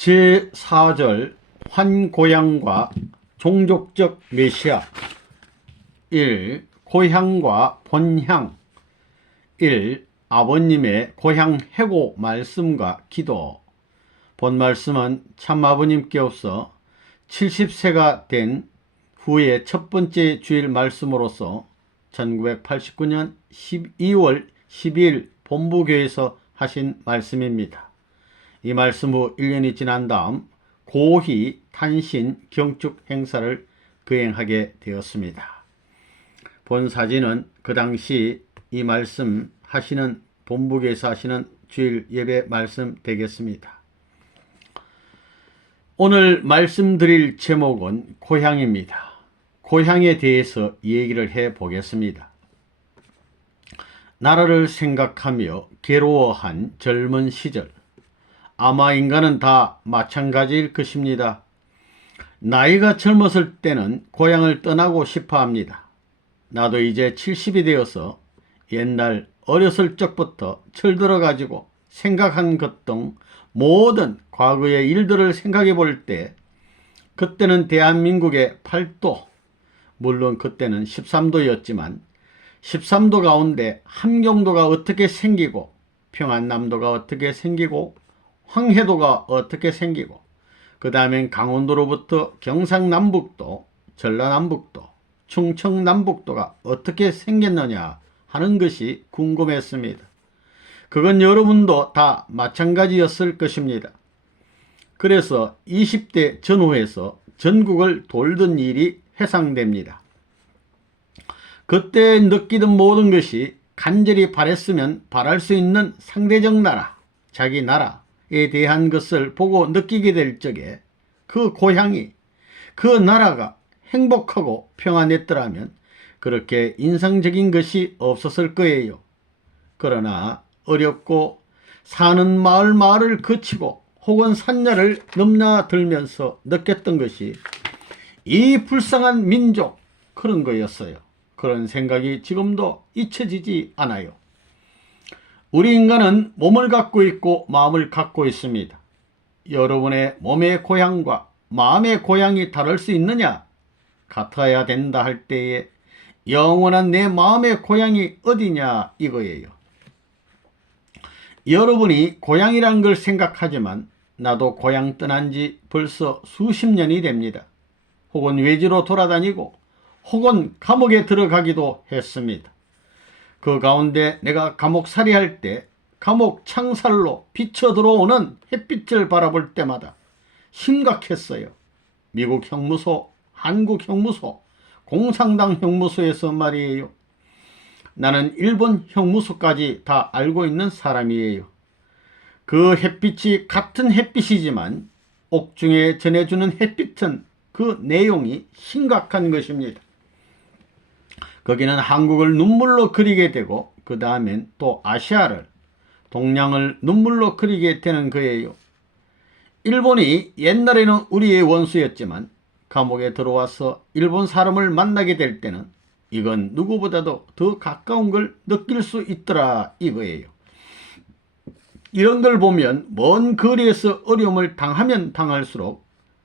제4절 환고향과 종족적 메시아 1. 고향과 본향 1. 아버님의 고향 해고 말씀과 기도. 본 말씀은 참아버님께서 70세가 된 후에 첫 번째 주일 말씀으로서 1989년 12월 12일 본부교에서 하신 말씀입니다. 이 말씀 후 1년이 지난 다음 고희 탄신 경축 행사를 거행하게 되었습니다. 본 사진은 그 당시 이 말씀 하시는 본부교에서 하시는 주일 예배 말씀 되겠습니다. 오늘 말씀드릴 제목은 고향입니다. 고향에 대해서 얘기를 해 보겠습니다. 나라를 생각하며 괴로워한 젊은 시절, 아마 인간은 다 마찬가지일 것입니다. 나이가 젊었을 때는 고향을 떠나고 싶어 합니다. 나도 이제 70이 되어서 옛날 어렸을 적부터 철들어가지고 생각한 것 등 모든 과거의 일들을 생각해 볼 때 그때는 대한민국의 8도, 물론 그때는 13도였지만 13도 가운데 함경도가 어떻게 생기고 평안남도가 어떻게 생기고 황해도가 어떻게 생기고 그 다음엔 강원도로부터 경상남북도, 전라남북도, 충청남북도가 어떻게 생겼느냐 하는 것이 궁금했습니다. 그건 여러분도 다 마찬가지였을 것입니다. 그래서 20대 전후에서 전국을 돌던 일이 회상됩니다. 그때 느끼던 모든 것이 간절히 바랬으면 바랄 수 있는 상대적 나라, 자기 나라에 대한 것을 보고 느끼게 될 적에 그 고향이, 그 나라가 행복하고 평안했더라면 그렇게 인상적인 것이 없었을 거예요. 그러나 어렵고 사는 마을을 거치고 혹은 산야를 넘나들면서 느꼈던 것이 이 불쌍한 민족, 그런 거였어요. 그런 생각이 지금도 잊혀지지 않아요. 우리 인간은 몸을 갖고 있고 마음을 갖고 있습니다. 여러분의 몸의 고향과 마음의 고향이 다를 수 있느냐? 같아야 된다 할 때에 영원한 내 마음의 고향이 어디냐 이거예요. 여러분이 고향이란 걸 생각하지만 나도 고향 떠난 지 벌써 수십 년이 됩니다. 혹은 외지로 돌아다니고 혹은 감옥에 들어가기도 했습니다. 그 가운데 내가 감옥살이 할 때 감옥 창살로 비쳐 들어오는 햇빛을 바라볼 때마다 심각했어요. 미국 형무소, 한국 형무소, 공산당 형무소에서 말이에요. 나는 일본 형무소까지 다 알고 있는 사람이에요. 그 햇빛이 같은 햇빛이지만 옥중에 전해주는 햇빛은 그 내용이 심각한 것입니다. 거기는 한국을 눈물로 그리게 되고 그 다음엔 또 아시아를, 동양을 눈물로 그리게 되는 거예요. 일본이 옛날에는 우리의 원수였지만 감옥에 들어와서 일본 사람을 만나게 될 때는 이건 누구보다도 더 가까운 걸 느낄 수 있더라 이거예요. 이런 걸 보면 먼 거리에서 어려움을 당하면 당할수록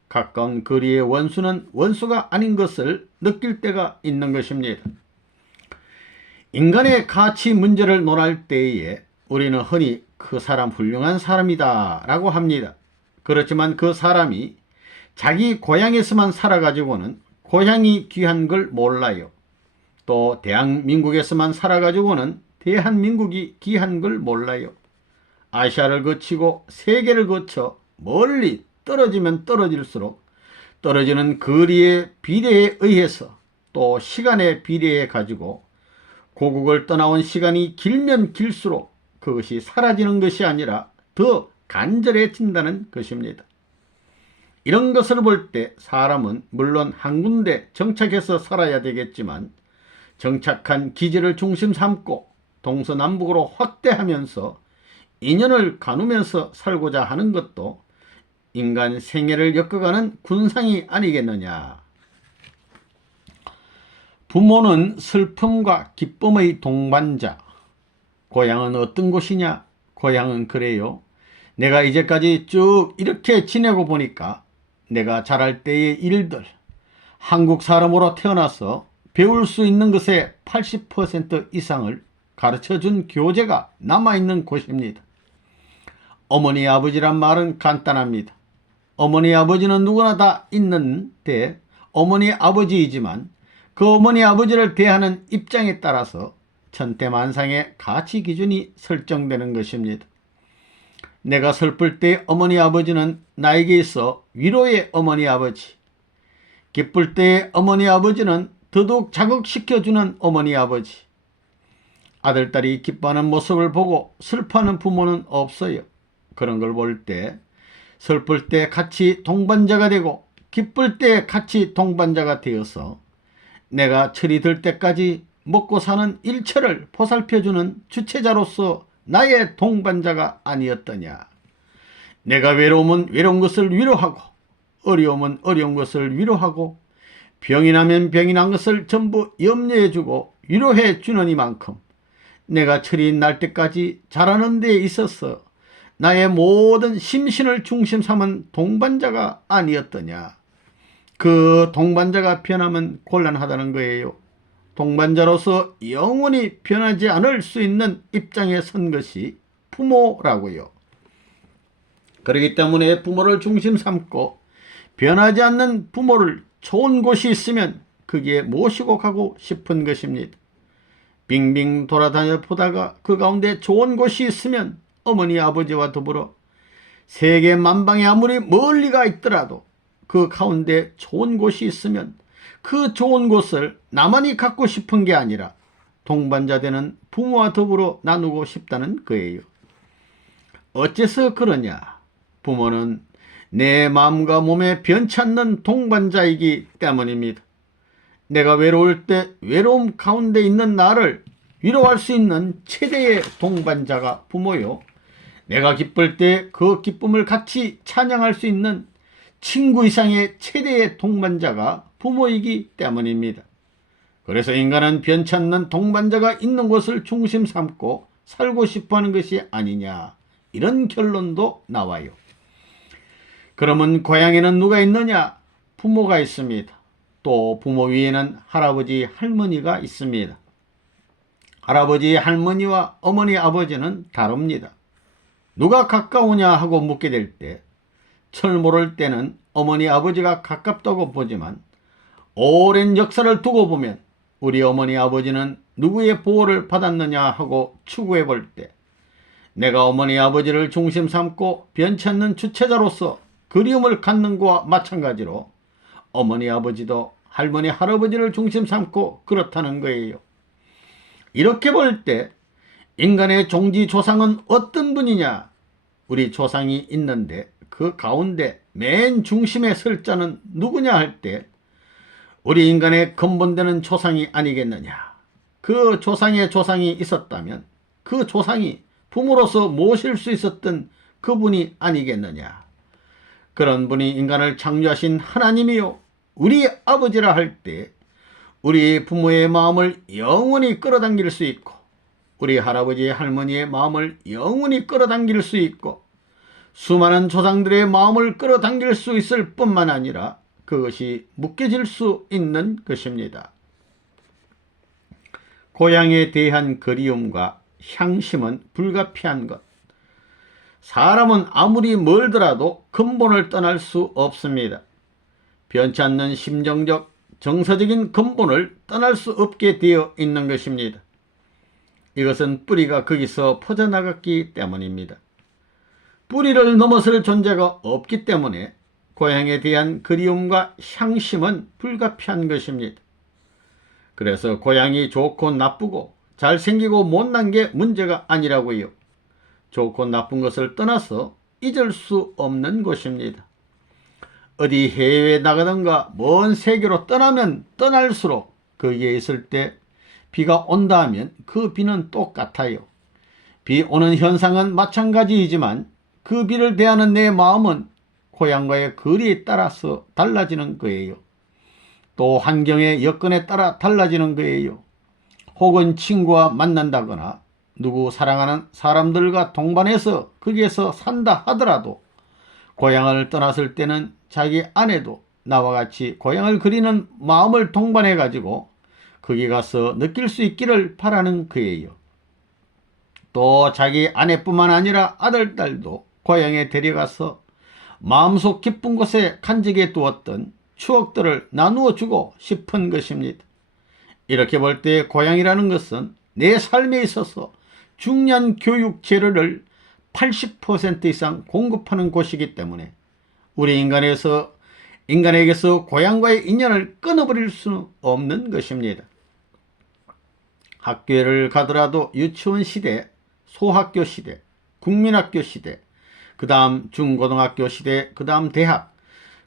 가까운 거리의 원수는 원수가 아닌 것을 느낄 때가 있는 것입니다. 인간의 가치 문제를 논할 때에 우리는 흔히 그 사람 훌륭한 사람이다 라고 합니다. 그렇지만 그 사람이 자기 고향에서만 살아가지고는 고향이 귀한 걸 몰라요. 또 대한민국에서만 살아가지고는 대한민국이 귀한 걸 몰라요. 아시아를 거치고 세계를 거쳐 멀리 떨어지면 떨어질수록 떨어지는 거리의 비례에 의해서 또 시간의 비례에 가지고 고국을 떠나온 시간이 길면 길수록 그것이 사라지는 것이 아니라 더 간절해진다는 것입니다. 이런 것을 볼 때 사람은 물론 한 군데 정착해서 살아야 되겠지만 정착한 기지를 중심 삼고 동서남북으로 확대하면서 인연을 가누면서 살고자 하는 것도 인간 생애를 엮어가는 군상이 아니겠느냐. 부모는 슬픔과 기쁨의 동반자. 고향은 어떤 곳이냐? 고향은 그래요. 내가 이제까지 쭉 이렇게 지내고 보니까 내가 자랄 때의 일들, 한국 사람으로 태어나서 배울 수 있는 것의 80% 이상을 가르쳐준 교재가 남아있는 곳입니다. 어머니 아버지란 말은 간단합니다. 어머니 아버지는 누구나 다 있는데 어머니 아버지이지만 그 어머니 아버지를 대하는 입장에 따라서 천태만상의 가치 기준이 설정되는 것입니다. 내가 슬플 때 어머니 아버지는 나에게 있어 위로의 어머니 아버지, 기쁠 때 어머니 아버지는 더더욱 자극시켜주는 어머니 아버지. 아들, 딸이 기뻐하는 모습을 보고 슬퍼하는 부모는 없어요. 그런 걸 볼 때 슬플 때 같이 동반자가 되고 기쁠 때 같이 동반자가 되어서 내가 철이 들 때까지 먹고 사는 일처를 보살펴주는 주체자로서 나의 동반자가 아니었더냐. 내가 외로우면 외로운 것을 위로하고 어려우면 어려운 것을 위로하고 병이 나면 병이 난 것을 전부 염려해주고 위로해주는 이만큼 내가 철이 날 때까지 자라는 데 있어서 나의 모든 심신을 중심 삼은 동반자가 아니었더냐. 그 동반자가 변하면 곤란하다는 거예요. 동반자로서 영원히 변하지 않을 수 있는 입장에 선 것이 부모라고요. 그렇기 때문에 부모를 중심 삼고 변하지 않는 부모를 좋은 곳이 있으면 거기에 모시고 가고 싶은 것입니다. 빙빙 돌아다녀 보다가 그 가운데 좋은 곳이 있으면 어머니 아버지와 더불어 세계 만방에 아무리 멀리가 있더라도 그 가운데 좋은 곳이 있으면 그 좋은 곳을 나만이 갖고 싶은 게 아니라 동반자 되는 부모와 더불어 나누고 싶다는 거예요. 어째서 그러냐? 부모는 내 마음과 몸에 변치 않는 동반자이기 때문입니다. 내가 외로울 때 외로움 가운데 있는 나를 위로할 수 있는 최대의 동반자가 부모요. 내가 기쁠 때 그 기쁨을 같이 찬양할 수 있는 친구 이상의 최대의 동반자가 부모이기 때문입니다. 그래서 인간은 변치 않는 동반자가 있는 곳을 중심 삼고 살고 싶어하는 것이 아니냐, 이런 결론도 나와요. 그러면 고향에는 누가 있느냐? 부모가 있습니다. 또 부모 위에는 할아버지, 할머니가 있습니다. 할아버지, 할머니와 어머니, 아버지는 다릅니다. 누가 가까우냐 하고 묻게 될 때 철 모를 때는 어머니, 아버지가 가깝다고 보지만 오랜 역사를 두고 보면 우리 어머니, 아버지는 누구의 보호를 받았느냐 하고 추구해 볼 때 내가 어머니, 아버지를 중심 삼고 변치 않는 주체자로서 그리움을 갖는 것과 마찬가지로 어머니, 아버지도 할머니, 할아버지를 중심 삼고 그렇다는 거예요. 이렇게 볼 때 인간의 종지 조상은 어떤 분이냐? 우리 조상이 있는데 그 가운데 맨 중심에 설 자는 누구냐 할 때 우리 인간의 근본되는 조상이 아니겠느냐. 그 조상의 조상이 있었다면 그 조상이 부모로서 모실 수 있었던 그분이 아니겠느냐. 그런 분이 인간을 창조하신 하나님이요, 우리 아버지라 할 때 우리 부모의 마음을 영원히 끌어당길 수 있고 우리 할아버지, 할머니의 마음을 영원히 끌어당길 수 있고 수많은 조상들의 마음을 끌어당길 수 있을 뿐만 아니라 그것이 묶여질 수 있는 것입니다. 고향에 대한 그리움과 향심은 불가피한 것. 사람은 아무리 멀더라도 근본을 떠날 수 없습니다. 변치 않는 심정적, 정서적인 근본을 떠날 수 없게 되어 있는 것입니다. 이것은 뿌리가 거기서 퍼져나갔기 때문입니다. 뿌리를 넘어설 존재가 없기 때문에 고향에 대한 그리움과 향심은 불가피한 것입니다. 그래서 고향이 좋고 나쁘고 잘생기고 못난 게 문제가 아니라고요. 좋고 나쁜 것을 떠나서 잊을 수 없는 곳입니다. 어디 해외에 나가든가 먼 세계로 떠나면 떠날수록 거기에 있을 때 비가 온다 하면 그 비는 똑같아요. 비 오는 현상은 마찬가지이지만 그 비를 대하는 내 마음은 고향과의 거리에 따라서 달라지는 거예요. 또 환경의 여건에 따라 달라지는 거예요. 혹은 친구와 만난다거나 누구 사랑하는 사람들과 동반해서 거기에서 산다 하더라도 고향을 떠났을 때는 자기 아내도 나와 같이 고향을 그리는 마음을 동반해 가지고 거기 가서 느낄 수 있기를 바라는 거예요. 또 자기 아내뿐만 아니라 아들, 딸도 고향에 데려가서 마음속 깊은 곳에 간직해 두었던 추억들을 나누어 주고 싶은 것입니다. 이렇게 볼 때 고향이라는 것은 내 삶에 있어서 중요한 교육 재료를 80% 이상 공급하는 곳이기 때문에 우리 인간에게서 고향과의 인연을 끊어버릴 수는 없는 것입니다. 학교를 가더라도 유치원 시대, 소학교 시대, 국민학교 시대, 그 다음 중고등학교 시대, 그 다음 대학,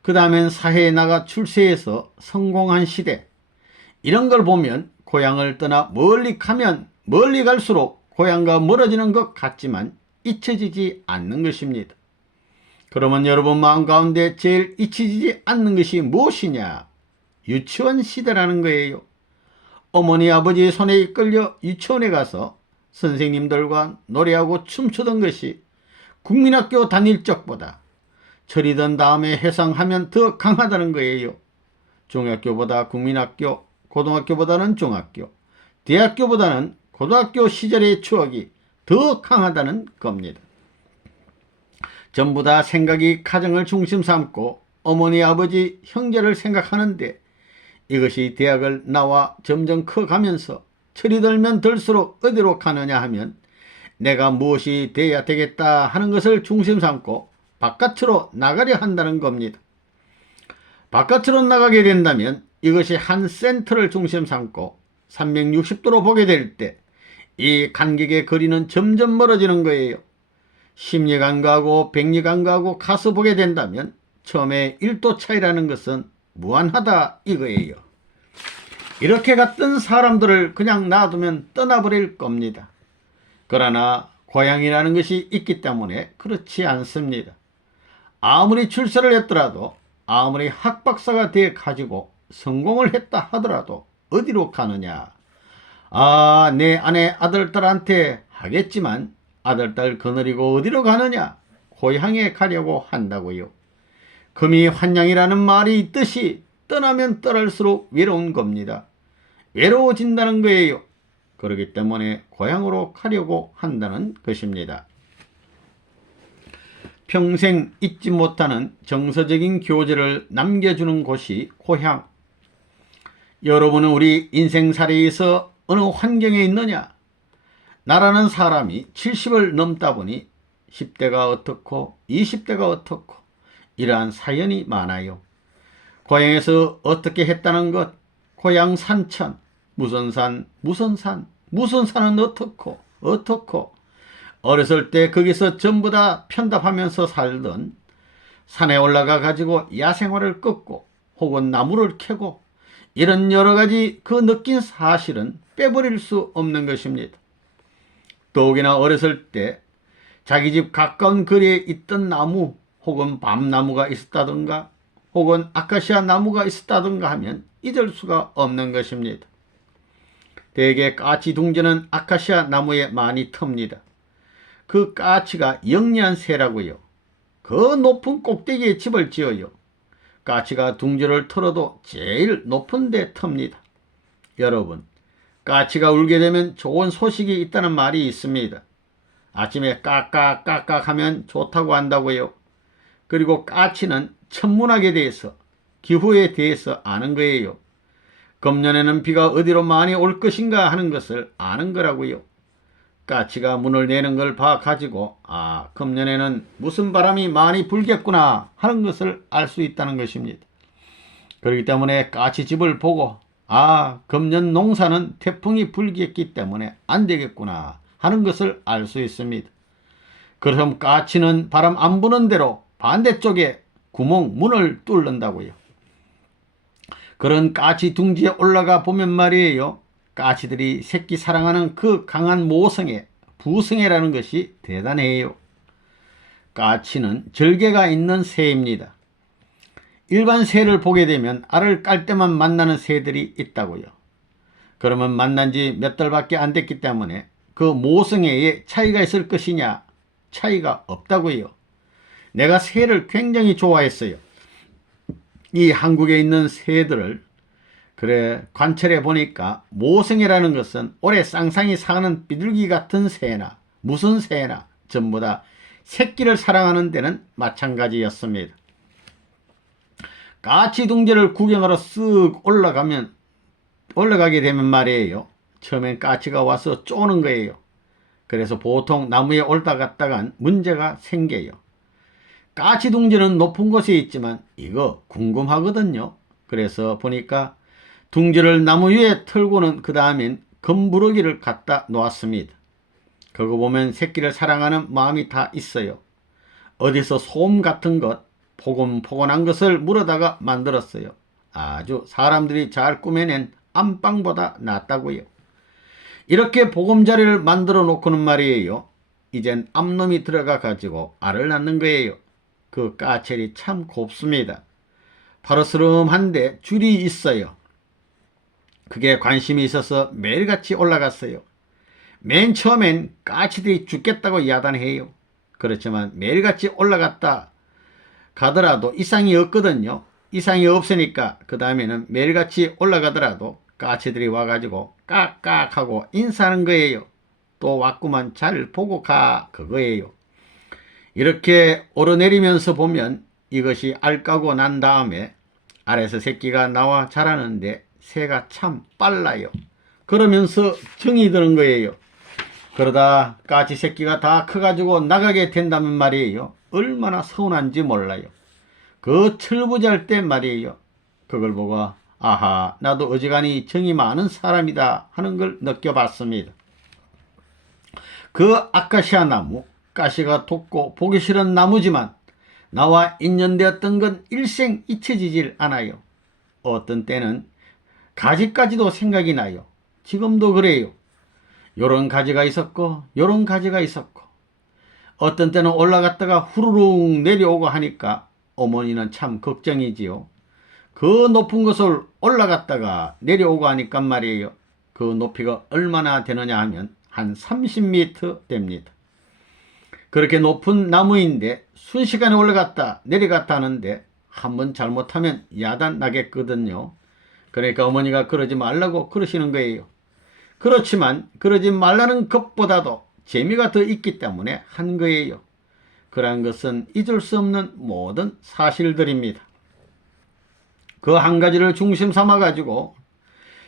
그 다음엔 사회에 나가 출세해서 성공한 시대, 이런 걸 보면 고향을 떠나 멀리 가면 멀리 갈수록 고향과 멀어지는 것 같지만 잊혀지지 않는 것입니다. 그러면 여러분 마음 가운데 제일 잊혀지지 않는 것이 무엇이냐? 유치원 시대라는 거예요. 어머니 아버지의 손에 이끌려 유치원에 가서 선생님들과 노래하고 춤추던 것이 국민학교 다닐 적보다 철이든 다음에 회상하면 더 강하다는 거예요. 중학교보다 국민학교, 고등학교보다는 중학교, 대학교보다는 고등학교 시절의 추억이 더 강하다는 겁니다. 전부 다 생각이 가정을 중심 삼고 어머니, 아버지, 형제를 생각하는데 이것이 대학을 나와 점점 커가면서 철이 들면 들수록 어디로 가느냐 하면 내가 무엇이 돼야 되겠다 하는 것을 중심 삼고 바깥으로 나가려 한다는 겁니다. 바깥으로 나가게 된다면 이것이 한 센터를 중심 삼고 360도로 보게 될 때 이 간격의 거리는 점점 멀어지는 거예요. 10리간 가고 100리간 가고 가서 보게 된다면 처음에 1도 차이라는 것은 무한하다 이거예요. 이렇게 갔던 사람들을 그냥 놔두면 떠나버릴 겁니다. 그러나 고향이라는 것이 있기 때문에 그렇지 않습니다. 아무리 출세를 했더라도 아무리 학박사가 돼 가지고 성공을 했다 하더라도 어디로 가느냐? 내 아내 아들딸한테 하겠지만 아들딸 거느리고 어디로 가느냐? 고향에 가려고 한다고요. 금이 환양이라는 말이 있듯이 떠나면 떠날수록 외로운 겁니다. 외로워진다는 거예요. 그렇기 때문에 고향으로 가려고 한다는 것입니다. 평생 잊지 못하는 정서적인 교재를 남겨주는 곳이 고향. 여러분은 우리 인생살이에서 어느 환경에 있느냐? 나라는 사람이 70을 넘다 보니 10대가 어떻고 20대가 어떻고 이러한 사연이 많아요. 고향에서 어떻게 했다는 것, 고향 산천, 무슨 산, 무슨 산은 어떻고 어렸을 때 거기서 전부 다 편답하면서 살던 산에 올라가 가지고 야생화를 꺾고 혹은 나무를 캐고 이런 여러 가지 그 느낀 사실은 빼버릴 수 없는 것입니다. 더욱이나 어렸을 때 자기 집 가까운 거리에 있던 나무 혹은 밤나무가 있었다든가 혹은 아카시아 나무가 있었다든가 하면 잊을 수가 없는 것입니다. 대개 까치 둥지는 아카시아 나무에 많이 텄니다. 그 까치가 영리한 새라고요. 그 높은 꼭대기에 집을 지어요. 까치가 둥지를 털어도 제일 높은 데 텄니다. 여러분, 까치가 울게 되면 좋은 소식이 있다는 말이 있습니다. 아침에 까까까까 하면 좋다고 한다고요. 그리고 까치는 천문학에 대해서, 기후에 대해서 아는 거예요. 금년에는 비가 어디로 많이 올 것인가 하는 것을 아는 거라고요. 까치가 문을 내는 걸 봐 가지고 금년에는 무슨 바람이 많이 불겠구나 하는 것을 알 수 있다는 것입니다. 그렇기 때문에 까치집을 보고 금년 농사는 태풍이 불겠기 때문에 안 되겠구나 하는 것을 알 수 있습니다. 그럼 까치는 바람 안 부는 대로 반대쪽에 문을 뚫는다고요. 그런 까치 둥지에 올라가 보면 말이에요. 까치들이 새끼 사랑하는 그 강한 모성애, 부성애라는 것이 대단해요. 까치는 절개가 있는 새입니다. 일반 새를 보게 되면 알을 깔 때만 만나는 새들이 있다고요. 그러면 만난 지 몇 달밖에 안 됐기 때문에 그 모성애에 차이가 있을 것이냐? 차이가 없다고요. 내가 새를 굉장히 좋아했어요. 이 한국에 있는 새들을 관찰해 보니까 모성애라는 것은 오래 쌍쌍이 사는 비둘기 같은 새나 무슨 새나 전부 다 새끼를 사랑하는 데는 마찬가지였습니다. 까치둥지를 구경하러 쓱 올라가게 되면 말이에요. 처음엔 까치가 와서 쪼는 거예요. 그래서 보통 나무에 올라갔다간 문제가 생겨요. 까치둥지는 높은 곳에 있지만 이거 궁금하거든요. 그래서 보니까 둥지를 나무 위에 털고는 그 다음엔 검부러기를 갖다 놓았습니다. 그거 보면 새끼를 사랑하는 마음이 다 있어요. 어디서 솜 같은 것, 포근포근한 것을 물어다가 만들었어요. 아주 사람들이 잘 꾸며낸 안방보다 낫다고요. 이렇게 보금자리를 만들어 놓고는 말이에요. 이젠 암놈이 들어가 가지고 알을 낳는 거예요. 그 까철이 참 곱습니다. 파르스름한데 줄이 있어요. 그게 관심이 있어서 매일같이 올라갔어요. 맨 처음엔 까치들이 죽겠다고 야단해요. 그렇지만 매일같이 올라갔다 가더라도 이상이 없거든요. 이상이 없으니까 그 다음에는 매일같이 올라가더라도 까치들이 와가지고 깍깍 하고 인사하는 거예요. 또 왔구만 잘 보고 가 그거예요. 이렇게 오르내리면서 보면 이것이 알 까고 난 다음에 알에서 새끼가 나와 자라는데 새가 참 빨라요. 그러면서 정이 드는 거예요. 그러다 까치 새끼가 다 커가지고 나가게 된다면 말이에요. 얼마나 서운한지 몰라요. 그 철부지할 때 말이에요. 그걸 보고 아하 나도 어지간히 정이 많은 사람이다 하는 걸 느껴봤습니다. 그 아카시아 나무 가시가 돋고 보기 싫은 나무지만 나와 인연되었던 건 일생 잊혀지질 않아요. 어떤 때는 가지까지도 생각이 나요. 지금도 그래요. 요런 가지가 있었고 요런 가지가 있었고 어떤 때는 올라갔다가 후루룩 내려오고 하니까 어머니는 참 걱정이지요. 그 높은 곳을 올라갔다가 내려오고 하니까 말이에요. 그 높이가 얼마나 되느냐 하면 한 30m 됩니다. 그렇게 높은 나무인데 순식간에 올라갔다 내려갔다 하는데 한번 잘못하면 야단 나겠거든요. 그러니까 어머니가 그러지 말라고 그러시는 거예요. 그렇지만 그러지 말라는 것보다도 재미가 더 있기 때문에 한 거예요. 그러한 것은 잊을 수 없는 모든 사실들입니다. 그 한 가지를 중심 삼아 가지고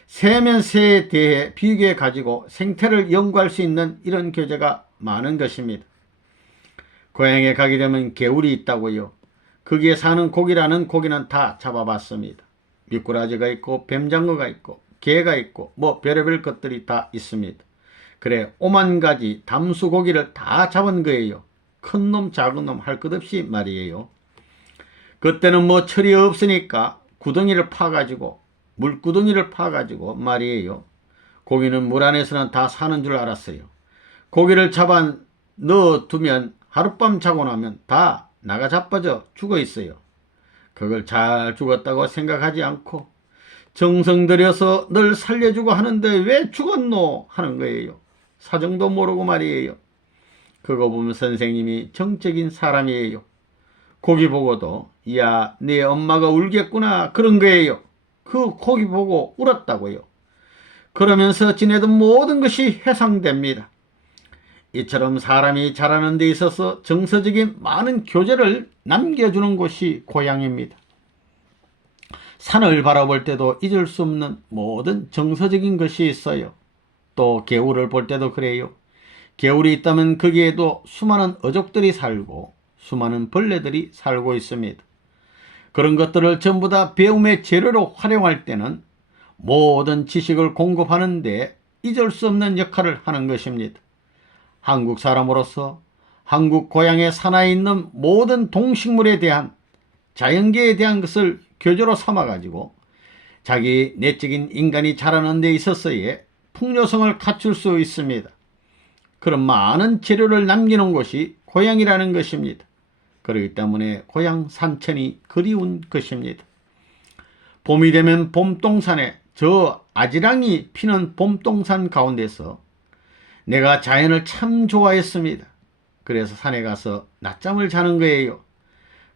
새면 새에 대해 비교해 가지고 생태를 연구할 수 있는 이런 교재가 많은 것입니다. 고향에 가게 되면 개울이 있다고요. 거기에 사는 고기라는 고기는 다 잡아봤습니다. 미꾸라지가 있고 뱀장어가 있고 개가 있고 뭐 별의별 것들이 다 있습니다. 그래 오만 가지 담수고기를 다 잡은 거예요. 큰 놈 작은 놈 할 것 없이 말이에요. 그때는 뭐 철이 없으니까 구덩이를 파가지고 물구덩이를 파가지고 말이에요. 고기는 물 안에서는 다 사는 줄 알았어요. 고기를 잡아 넣어두면 하룻밤 자고 나면 다 나가 자빠져 죽어 있어요. 그걸 잘 죽었다고 생각하지 않고 정성 들여서 널 살려주고 하는데 왜 죽었노 하는 거예요. 사정도 모르고 말이에요. 그거 보면 선생님이 정적인 사람이에요. 고기 보고도 야, 네 엄마가 울겠구나 그런 거예요. 그 고기 보고 울었다고요. 그러면서 지내던 모든 것이 해상됩니다. 이처럼 사람이 자라는 데 있어서 정서적인 많은 교재를 남겨주는 곳이 고향입니다. 산을 바라볼 때도 잊을 수 없는 모든 정서적인 것이 있어요. 또 개울을 볼 때도 그래요. 개울이 있다면 거기에도 수많은 어족들이 살고 수많은 벌레들이 살고 있습니다. 그런 것들을 전부 다 배움의 재료로 활용할 때는 모든 지식을 공급하는 데 잊을 수 없는 역할을 하는 것입니다. 한국 사람으로서 한국 고향의 산하에 있는 모든 동식물에 대한 자연계에 대한 것을 교재로 삼아가지고 자기 내적인 인간이 자라는 데 있어서의 풍요성을 갖출 수 있습니다. 그런 많은 재료를 남기는 곳이 고향이라는 것입니다. 그렇기 때문에 고향 산천이 그리운 것입니다. 봄이 되면 봄동산에 저 아지랑이 피는 봄동산 가운데서 내가 자연을 참 좋아했습니다. 그래서 산에 가서 낮잠을 자는 거예요.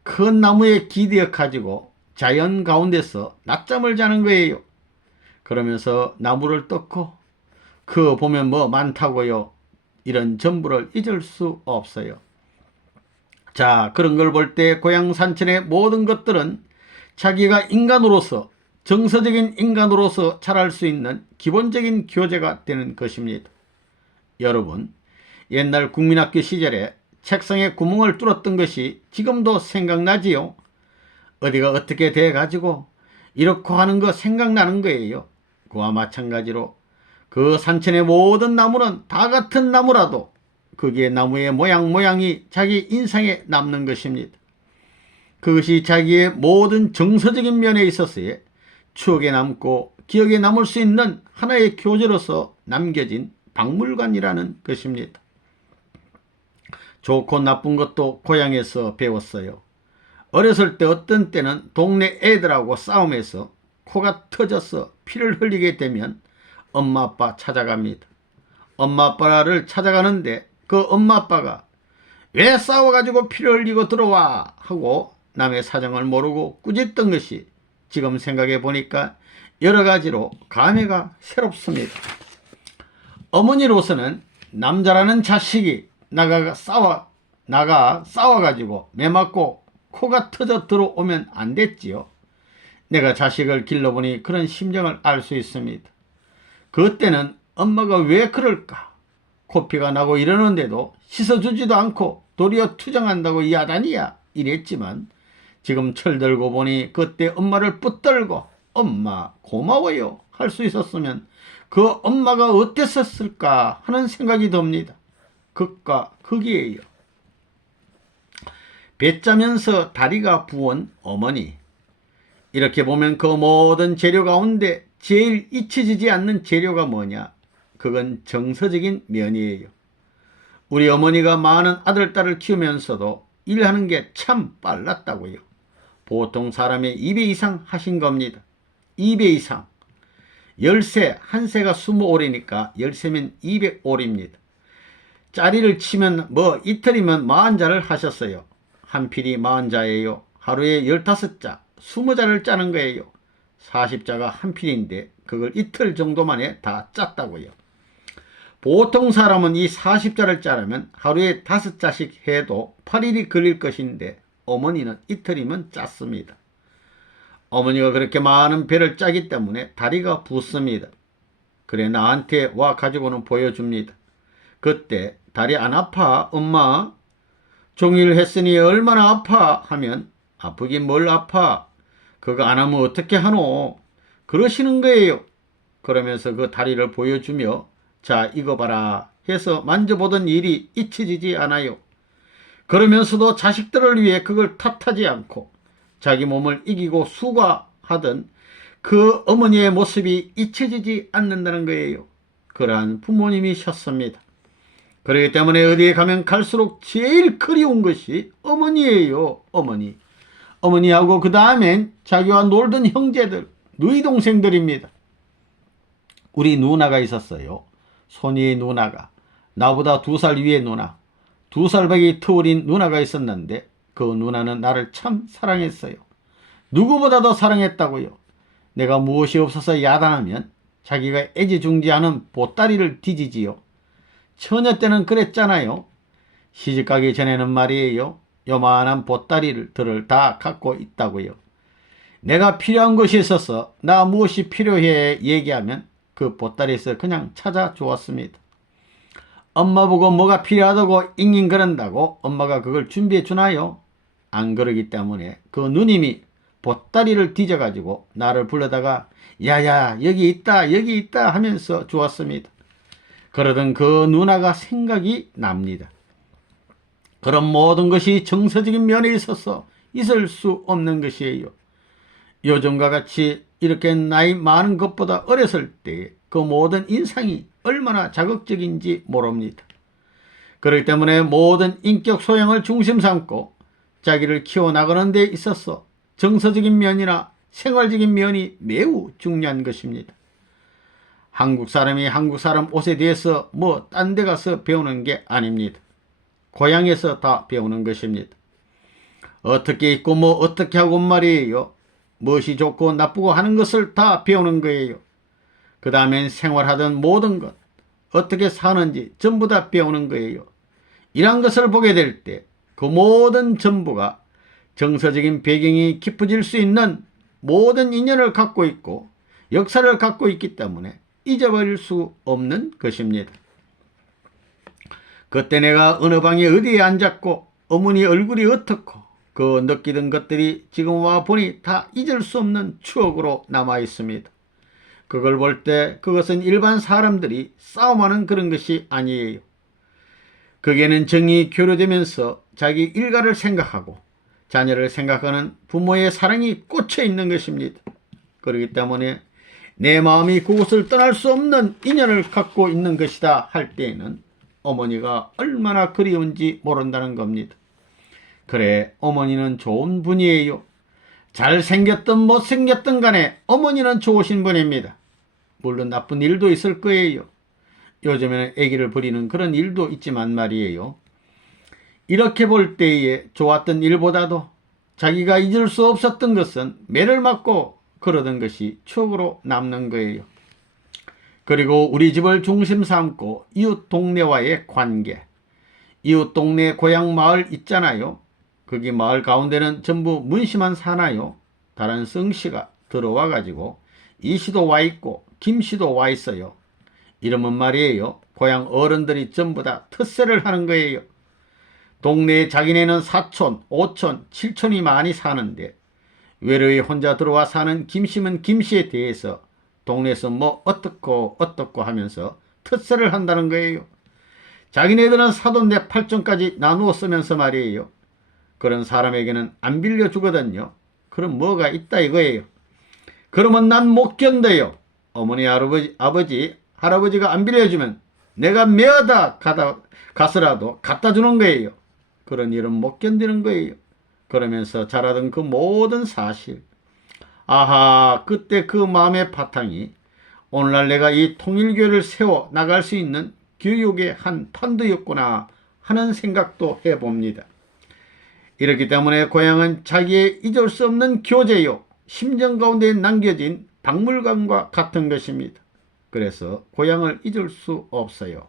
큰 나무에 기대어 가지고 자연 가운데서 낮잠을 자는 거예요. 그러면서 나무를 떴고 그 보면 뭐 많다고요. 이런 전부를 잊을 수 없어요. 자, 그런 걸 볼 때 고향 산천의 모든 것들은 자기가 인간으로서, 정서적인 인간으로서 자랄 수 있는 기본적인 교재가 되는 것입니다. 여러분, 옛날 국민학교 시절에 책상에 구멍을 뚫었던 것이 지금도 생각나지요? 어디가 어떻게 돼가지고 이렇게 하는 거 생각나는 거예요. 그와 마찬가지로 그 산천의 모든 나무는 다 같은 나무라도 거기에 나무의 모양이 자기 인상에 남는 것입니다. 그것이 자기의 모든 정서적인 면에 있어서의 추억에 남고 기억에 남을 수 있는 하나의 교재로서 남겨진 박물관이라는 것입니다. 좋고 나쁜 것도 고향에서 배웠어요. 어렸을 때 어떤 때는 동네 애들하고 싸움해서 코가 터져서 피를 흘리게 되면 엄마 아빠 찾아갑니다. 엄마 아빠를 찾아가는데 그 엄마 아빠가 왜 싸워가지고 피를 흘리고 들어와 하고 남의 사정을 모르고 꾸짖던 것이 지금 생각해 보니까 여러 가지로 감회가 새롭습니다. 어머니로서는 남자라는 자식이 나가 싸워가지고 매 맞고 코가 터져 들어오면 안 됐지요. 내가 자식을 길러보니 그런 심정을 알 수 있습니다. 그때는 엄마가 왜 그럴까? 코피가 나고 이러는데도 씻어주지도 않고 도리어 투정한다고 야단이야 이랬지만 지금 철들고 보니 그때 엄마를 붙들고 엄마 고마워요 할 수 있었으면 그 엄마가 어땠었을까 하는 생각이 듭니다. 극과 극이에요. 배 짜면서 다리가 부은 어머니. 이렇게 보면 그 모든 재료 가운데 제일 잊혀지지 않는 재료가 뭐냐? 그건 정서적인 면이에요. 우리 어머니가 많은 아들, 딸을 키우면서도 일하는 게 참 빨랐다고요. 보통 사람의 2배 이상 하신 겁니다. 2배 이상. 10세, 한 세가 20올이니까 10세면 200올입니다. 짜리를 치면 뭐 이틀이면 40자를 하셨어요. 한 필이 40자예요. 하루에 15자, 20자를 짜는 거예요. 40자가 한 필인데 그걸 이틀 정도 만에 다 짰다고요. 보통 사람은 이 40자를 짜려면 하루에 5자씩 해도 8일이 걸릴 것인데 어머니는 이틀이면 짰습니다. 어머니가 그렇게 많은 배를 짜기 때문에 다리가 붓습니다. 그래 나한테 와 가지고는 보여줍니다. 그때 다리 안 아파 엄마? 종일 했으니 얼마나 아파? 하면 아프긴 뭘 아파? 그거 안 하면 어떻게 하노? 그러시는 거예요. 그러면서 그 다리를 보여주며 자 이거 봐라 해서 만져보던 일이 잊혀지지 않아요. 그러면서도 자식들을 위해 그걸 탓하지 않고 자기 몸을 이기고 수고하던 그 어머니의 모습이 잊혀지지 않는다는 거예요. 그러한 부모님이셨습니다. 그렇기 때문에 어디에 가면 갈수록 제일 그리운 것이 어머니예요. 어머니. 어머니하고 그 다음엔 자기와 놀던 형제들, 누이 동생들입니다. 우리 누나가 있었어요. 손이의 누나가. 나보다 2살 위의 누나. 2살밖에 터울인 누나가 있었는데 그 누나는 나를 참 사랑했어요. 누구보다도 사랑했다고요. 내가 무엇이 없어서 야단하면 자기가 애지중지하는 보따리를 뒤지지요. 처녀 때는 그랬잖아요. 시집가기 전에는 말이에요. 요만한 보따리들을 다 갖고 있다고요. 내가 필요한 것이 있어서 나 무엇이 필요해 얘기하면 그 보따리에서 그냥 찾아주었습니다. 엄마 보고 뭐가 필요하다고 잉잉 그런다고 엄마가 그걸 준비해 주나요? 안 그러기 때문에 그 누님이 보따리를 뒤져가지고 나를 불러다가 야야 여기 있다 하면서 주었습니다. 그러던 그 누나가 생각이 납니다. 그런 모든 것이 정서적인 면에 있어서 있을 수 없는 것이에요. 요즘과 같이 이렇게 나이 많은 것보다 어렸을 때 그 모든 인상이 얼마나 자극적인지 모릅니다. 그렇기 때문에 모든 인격 소양을 중심 삼고 자기를 키워나가는 데 있어서 정서적인 면이나 생활적인 면이 매우 중요한 것입니다. 한국 사람이 한국 사람 옷에 대해서 뭐 딴 데 가서 배우는 게 아닙니다. 고향에서 다 배우는 것입니다. 어떻게 입고 뭐 어떻게 하고 말이에요. 무엇이 좋고 나쁘고 하는 것을 다 배우는 거예요. 그 다음엔 생활하던 모든 것, 어떻게 사는지 전부 다 배우는 거예요. 이런 것을 보게 될 때 그 모든 전부가 정서적인 배경이 깊어질 수 있는 모든 인연을 갖고 있고 역사를 갖고 있기 때문에 잊어버릴 수 없는 것입니다. 그때 내가 어느 방에 어디에 앉았고 어머니 얼굴이 어떻고 그 느끼던 것들이 지금 와 보니 다 잊을 수 없는 추억으로 남아 있습니다. 그걸 볼 때 그것은 일반 사람들이 싸움하는 그런 것이 아니에요. 거기에는 정이 교류되면서 자기 일가를 생각하고 자녀를 생각하는 부모의 사랑이 꽂혀 있는 것입니다. 그렇기 때문에 내 마음이 그곳을 떠날 수 없는 인연을 갖고 있는 것이다 할 때에는 어머니가 얼마나 그리운지 모른다는 겁니다. 그래, 어머니는 좋은 분이에요. 잘생겼든 못생겼든 간에 어머니는 좋으신 분입니다. 물론 나쁜 일도 있을 거예요. 요즘에는 애기를 부리는 그런 일도 있지만 말이에요. 이렇게 볼 때에 좋았던 일보다도 자기가 잊을 수 없었던 것은 매를 맞고 그러던 것이 추억으로 남는 거예요. 그리고 우리 집을 중심 삼고 이웃 동네와의 관계, 이웃 동네 고향 마을 있잖아요. 거기 마을 가운데는 전부 문씨만 사나요? 다른 성씨가 들어와 가지고 이씨도 와 있고 김씨도 와 있어요. 이러면 말이에요. 고향 어른들이 전부 다 텃세를 하는 거예요. 동네에 자기네는 사촌, 오촌, 칠촌이 많이 사는데 외로이 혼자 들어와 사는 김씨는 김씨에 대해서 동네에서 뭐 어떻고 하면서 텃세를 한다는 거예요. 자기네들은 사돈 내 팔촌까지 나누어 쓰면서 말이에요. 그런 사람에게는 안 빌려주거든요. 그럼 뭐가 있다 이거예요. 그러면 난 못 견뎌요. 어머니, 아버지, 할아버지가 안 빌려주면 내가 매어다 가서라도 갖다 주는 거예요. 그런 일은 못 견디는 거예요. 그러면서 자라던 그 모든 사실, 아하, 그때 그 마음의 바탕이 오늘날 내가 이 통일교를 세워 나갈 수 있는 교육의 한 판도였구나 하는 생각도 해봅니다. 이렇기 때문에 고향은 자기의 잊을 수 없는 교재요, 심정 가운데 남겨진 박물관과 같은 것입니다. 그래서 고향을 잊을 수 없어요.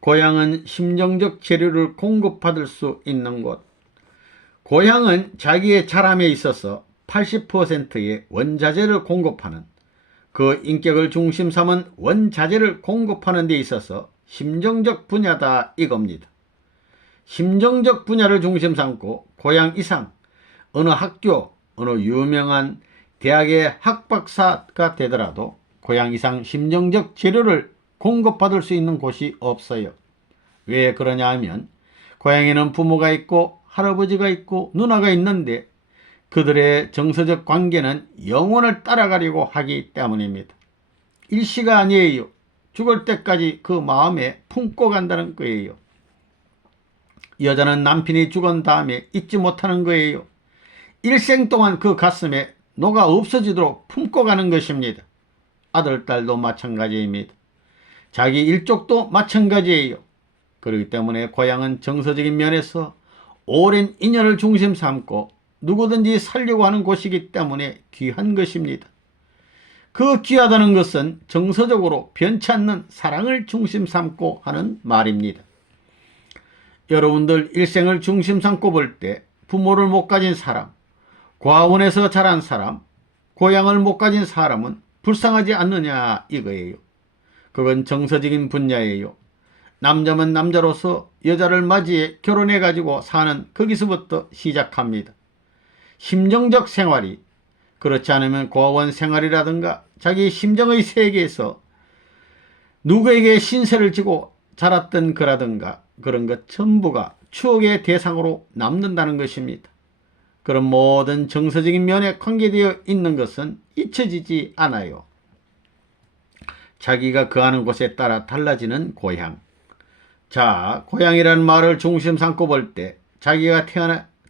고향은 심정적 재료를 공급받을 수 있는 곳. 고향은 자기의 자람에 있어서 80%의 원자재를 공급하는, 그 인격을 중심 삼은 원자재를 공급하는 데 있어서 심정적 분야다 이겁니다. 심정적 분야를 중심 삼고 고향 이상 어느 학교, 어느 유명한 대학의 학박사가 되더라도 고향 이상 심정적 재료를 공급받을 수 있는 곳이 없어요. 왜 그러냐 하면 고향에는 부모가 있고 할아버지가 있고 누나가 있는데 그들의 정서적 관계는 영혼을 따라가려고 하기 때문입니다. 일시가 아니에요. 죽을 때까지 그 마음에 품고 간다는 거예요. 여자는 남편이 죽은 다음에 잊지 못하는 거예요. 일생 동안 그 가슴에 녹아 없어지도록 품고 가는 것입니다. 아들, 딸도 마찬가지입니다. 자기 일족도 마찬가지예요. 그렇기 때문에 고향은 정서적인 면에서 오랜 인연을 중심 삼고 누구든지 살려고 하는 곳이기 때문에 귀한 것입니다. 그 귀하다는 것은 정서적으로 변치 않는 사랑을 중심 삼고 하는 말입니다. 여러분들 일생을 중심 삼고 볼 때 부모를 못 가진 사람, 과원에서 자란 사람, 고향을 못 가진 사람은 불쌍하지 않느냐 이거예요. 그건 정서적인 분야예요. 남자면 남자로서 여자를 맞이해 결혼해가지고 사는 거기서부터 시작합니다. 심정적 생활이, 그렇지 않으면 고아원 생활이라든가 자기 심정의 세계에서 누구에게 신세를 지고 자랐던 거라든가 그런 것 전부가 추억의 대상으로 남는다는 것입니다. 그런 모든 정서적인 면에 관계되어 있는 것은 잊혀지지 않아요. 자기가 거하는 곳에 따라 달라지는 고향. 자, 고향이라는 말을 중심 삼고 볼 때 자기가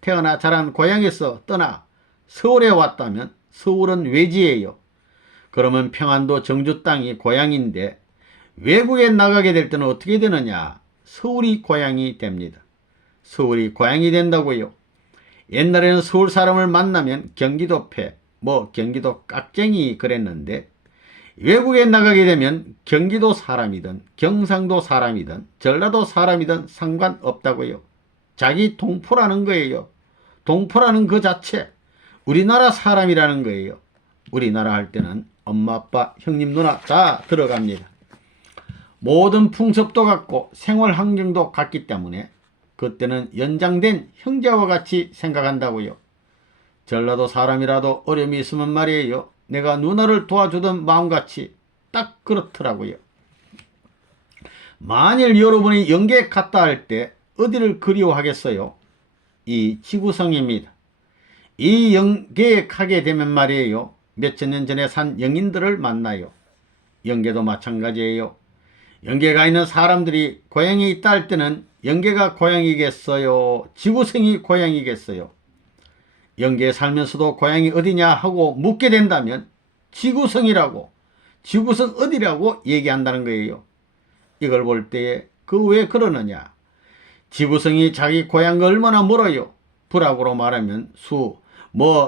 태어나 자란 고향에서 떠나 서울에 왔다면 서울은 외지예요. 그 그러면 평안도 정주 땅이 고향인데 외국에 나가게 될 때는 어떻게 되느냐? 서울이 고향이 됩니다. 서울이 고향이 된다고요. 옛날에는 서울 사람을 만나면 경기도 패, 경기도 깍쟁이 그랬는데 외국에 나가게 되면 경기도 사람이든 경상도 사람이든 전라도 사람이든 상관없다고요. 자기 동포라는 거예요. 동포라는 그 자체 우리나라 사람이라는 거예요. 우리나라 할 때는 엄마 아빠 형님 누나 다 들어갑니다. 모든 풍습도 같고 생활 환경도 같기 때문에 그때는 연장된 형제와 같이 생각한다고요. 전라도 사람이라도 어려움이 있으면 말이에요. 내가 누나를 도와주던 마음같이 딱 그렇더라고요. 만일 여러분이 영계에 갔다 할 때 어디를 그리워하겠어요? 이 지구성입니다. 이 영계에 가게 되면 말이에요. 몇천 년 전에 산 영인들을 만나요. 영계도 마찬가지예요. 영계가 있는 사람들이 고향이 있다 할 때는 영계가 고향이겠어요? 지구성이 고향이겠어요? 영계에 살면서도 고향이 어디냐 하고 묻게 된다면 지구성이라고, 지구성 어디라고 얘기한다는 거예요. 이걸 볼 때에 그 왜 그러느냐? 지구성이 자기 고향과 얼마나 멀어요? 불학으로 말하면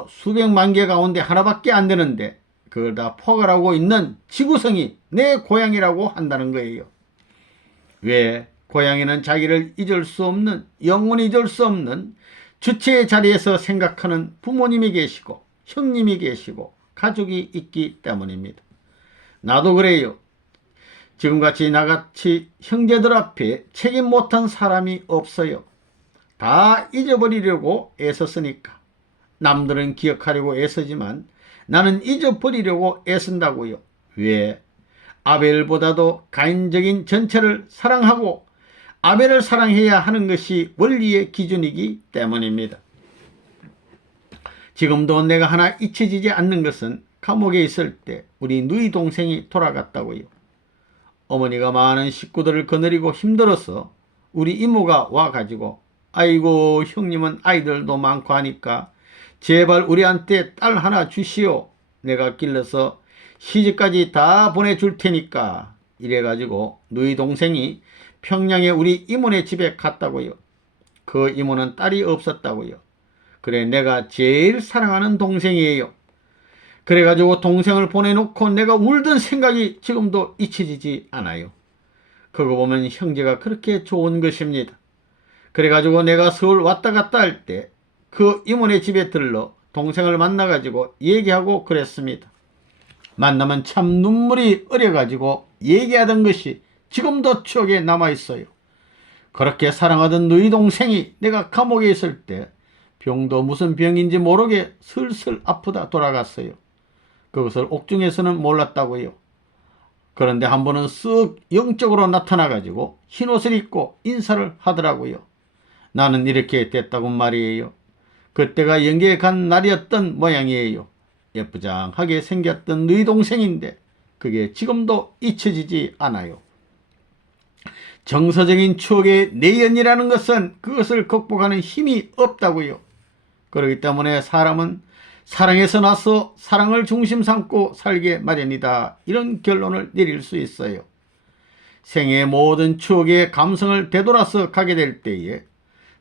수백만 개 가운데 하나밖에 안 되는데 그걸 다 포괄하고 있는 지구성이 내 고향이라고 한다는 거예요. 왜? 고향에는 자기를 잊을 수 없는, 영원히 잊을 수 없는 주체의 자리에서 생각하는 부모님이 계시고 형님이 계시고 가족이 있기 때문입니다. 나도 그래요. 지금같이 나같이 형제들 앞에 책임 못한 사람이 없어요. 다 잊어버리려고 애썼으니까. 남들은 기억하려고 애쓰지만 나는 잊어버리려고 애쓴다고요. 왜? 아벨보다도 가인적인 전체를 사랑하고 아벨을 사랑해야 하는 것이 원리의 기준이기 때문입니다. 지금도 내가 하나 잊혀지지 않는 것은 감옥에 있을 때 우리 누이 동생이 돌아갔다고요. 어머니가 많은 식구들을 거느리고 힘들어서 우리 이모가 와가지고 아이고 형님은 아이들도 많고 하니까 제발 우리한테 딸 하나 주시오. 내가 길러서 시집까지 다 보내줄 테니까. 이래가지고 누이 동생이 평양에 우리 이모네 집에 갔다고요. 그 이모는 딸이 없었다고요. 그래 내가 제일 사랑하는 동생이에요. 그래가지고 동생을 보내놓고 내가 울던 생각이 지금도 잊혀지지 않아요. 그거 보면 형제가 그렇게 좋은 것입니다. 그래가지고 내가 서울 왔다 갔다 할 때 그 이모네 집에 들러 동생을 만나가지고 얘기하고 그랬습니다. 만나면 참 눈물이 어려가지고 얘기하던 것이 지금도 추억에 남아있어요. 그렇게 사랑하던 너희 동생이 내가 감옥에 있을 때 병도 무슨 병인지 모르게 슬슬 아프다 돌아갔어요. 그것을 옥중에서는 몰랐다고요. 그런데 한 번은 쓱 영적으로 나타나가지고 흰옷을 입고 인사를 하더라고요. 나는 이렇게 됐다고 말이에요. 그때가 영계에 간 날이었던 모양이에요. 예쁘장하게 생겼던 너희 동생인데 그게 지금도 잊혀지지 않아요. 정서적인 추억의 내연이라는 것은 그것을 극복하는 힘이 없다고요. 그렇기 때문에 사람은 사랑에서 나서 사랑을 중심 삼고 살게 마련이다. 이런 결론을 내릴 수 있어요. 생애의 모든 추억의 감성을 되돌아서 가게 될 때에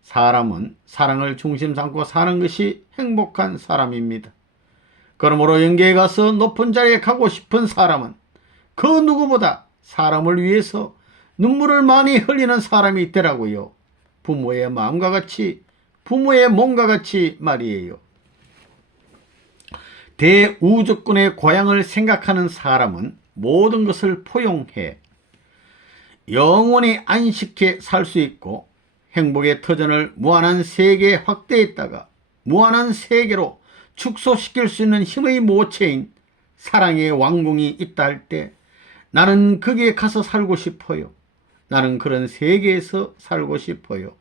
사람은 사랑을 중심 삼고 사는 것이 행복한 사람입니다. 그러므로 영계에 가서 높은 자리에 가고 싶은 사람은 그 누구보다 사람을 위해서 눈물을 많이 흘리는 사람이 되라고요. 부모의 마음과 같이, 부모의 몸과 같이 말이에요. 대우주권의 고향을 생각하는 사람은 모든 것을 포용해 영원히 안식해 살 수 있고 행복의 터전을 무한한 세계에 확대했다가 무한한 세계로 축소시킬 수 있는 힘의 모체인 사랑의 왕궁이 있다 할 때 나는 거기에 가서 살고 싶어요. 나는 그런 세계에서 살고 싶어요.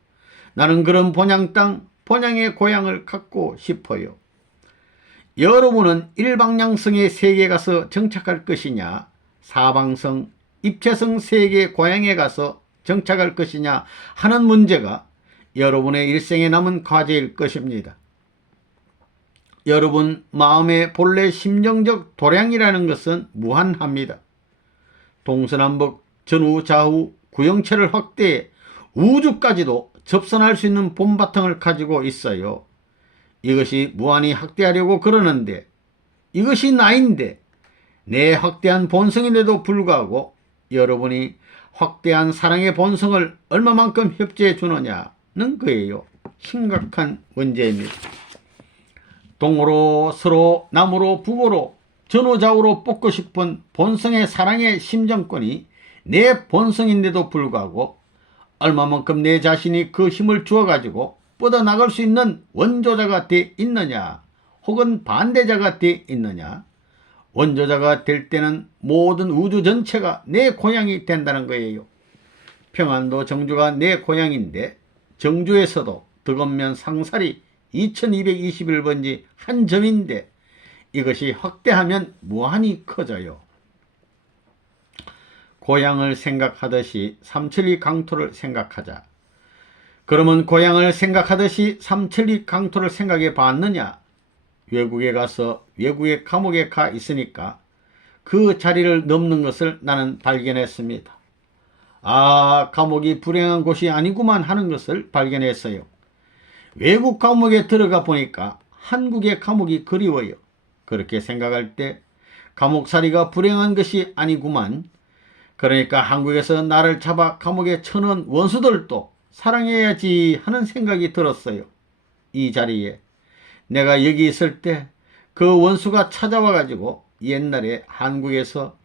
나는 그런 본향 땅, 본향의 고향을 갖고 싶어요. 여러분은 일방향성의 세계에 가서 정착할 것이냐, 사방성, 입체성 세계 고향에 가서 정착할 것이냐 하는 문제가 여러분의 일생에 남은 과제일 것입니다. 여러분 마음의 본래 심정적 도량이라는 것은 무한합니다. 동서남북 전후 좌우 구형체를 확대해 우주까지도 접선할 수 있는 본바탕을 가지고 있어요. 이것이 무한히 확대하려고 그러는데 이것이 나인데 내 확대한 본성인데도 불구하고 여러분이 확대한 사랑의 본성을 얼마만큼 협조해 주느냐는 거예요. 심각한 문제입니다. 동으로 서로 남으로 북으로 전후좌우로 뻗고 싶은 본성의 사랑의 심정권이 내 본성인데도 불구하고 얼마만큼 내 자신이 그 힘을 주어가지고 뻗어나갈 수 있는 원조자가 돼 있느냐 혹은 반대자가 돼 있느냐. 원조자가 될 때는 모든 우주 전체가 내 고향이 된다는 거예요. 평안도 정주가 내 고향인데 정주에서도 덕원면 상살이 2221번지 한 점인데 이것이 확대하면 무한히 커져요. 고향을 생각하듯이 삼천리 강토를 생각하자. 그러면 고향을 생각하듯이 삼천리 강토를 생각해 봤느냐? 외국에 가서 외국의 감옥에 가 있으니까 그 자리를 넘는 것을 나는 발견했습니다. 아, 감옥이 불행한 곳이 아니구만 하는 것을 발견했어요. 외국 감옥에 들어가 보니까 한국의 감옥이 그리워요. 그렇게 생각할 때 감옥살이가 불행한 것이 아니구만. 그러니까 한국에서 나를 잡아 감옥에 쳐넣은 원수들도 사랑해야지 하는 생각이 들었어요. 이 자리에 내가 여기 있을 때 그 원수가 찾아와 가지고 옛날에 한국에서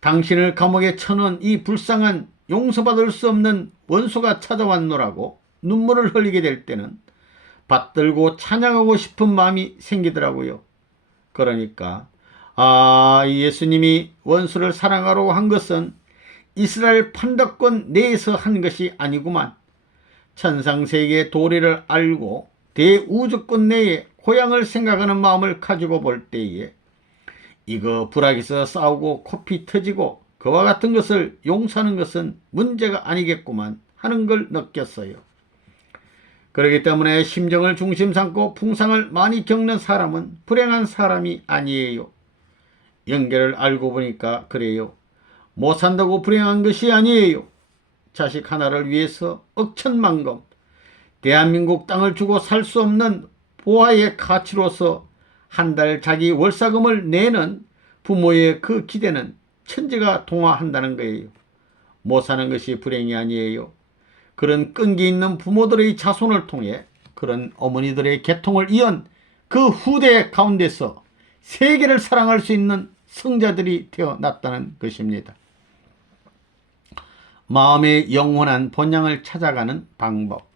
당신을 감옥에 쳐넣은 이 불쌍한 용서받을 수 없는 원수가 찾아왔노라고 눈물을 흘리게 될 때는 받들고 찬양하고 싶은 마음이 생기더라고요. 그러니까 예수님이 원수를 사랑하라고 한 것은 이스라엘 판다권 내에서 한 것이 아니구만. 천상세계의 도리를 알고 대우주권 내에 고향을 생각하는 마음을 가지고 볼 때에 이거 불악에서 싸우고 코피 터지고 그와 같은 것을 용서하는 것은 문제가 아니겠구만 하는 걸 느꼈어요. 그렇기 때문에 심정을 중심 삼고 풍상을 많이 겪는 사람은 불행한 사람이 아니에요. 연계를 알고 보니까 그래요. 못 산다고 불행한 것이 아니에요. 자식 하나를 위해서 억천만금 대한민국 땅을 주고 살 수 없는 보화의 가치로서 한 달 자기 월사금을 내는 부모의 그 기대는 천지가 동화한다는 거예요. 못 사는 것이 불행이 아니에요. 그런 끈기 있는 부모들의 자손을 통해 그런 어머니들의 계통을 이은 그 후대 가운데서 세계를 사랑할 수 있는 성자들이 태어났다는 것입니다. 마음의 영원한 본향을 찾아가는 방법.